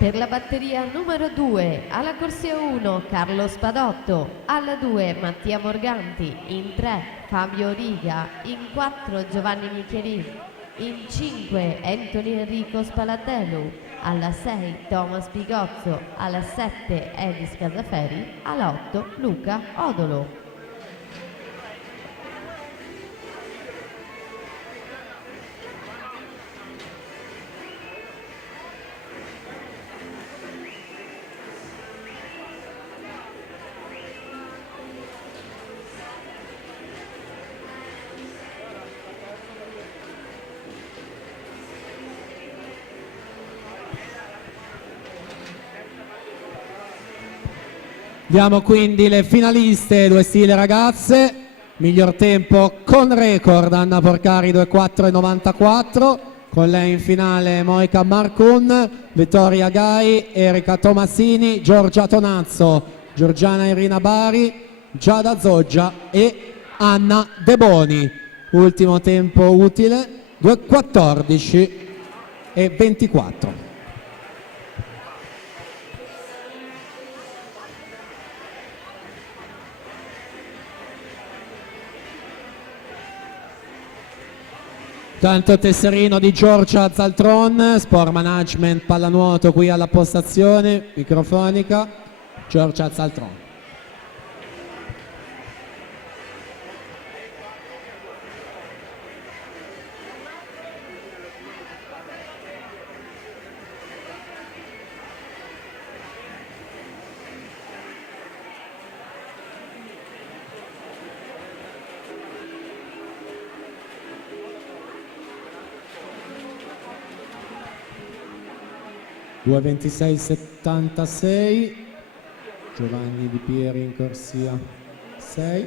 Per la batteria numero 2, alla corsia 1 Carlo Spadotto, alla 2 Mattia Morganti, in 3 Fabio Riga, in 4 Giovanni Michelin, in 5 Anthony Enrico Spaladello, alla 6 Thomas Pigozzo, alla 7 Edis Casaferi, alla 8 Luca Odolo. Diamo quindi le finaliste, due stile ragazze. Miglior tempo con record Anna Porcari 2:4,94, con lei in finale Monica Marcun, Vittoria Gai, Erika Tomassini, Giorgia Tonazzo, Giorgiana Irina Bari, Giada Zoggia e Anna De Boni. Ultimo tempo utile 2:14,24. Tanto tesserino di Giorgia Zaltron, Sport Management Pallanuoto qui alla postazione microfonica, Giorgia Zaltron. (2:26,76), Giovanni Di Pieri in corsia 6.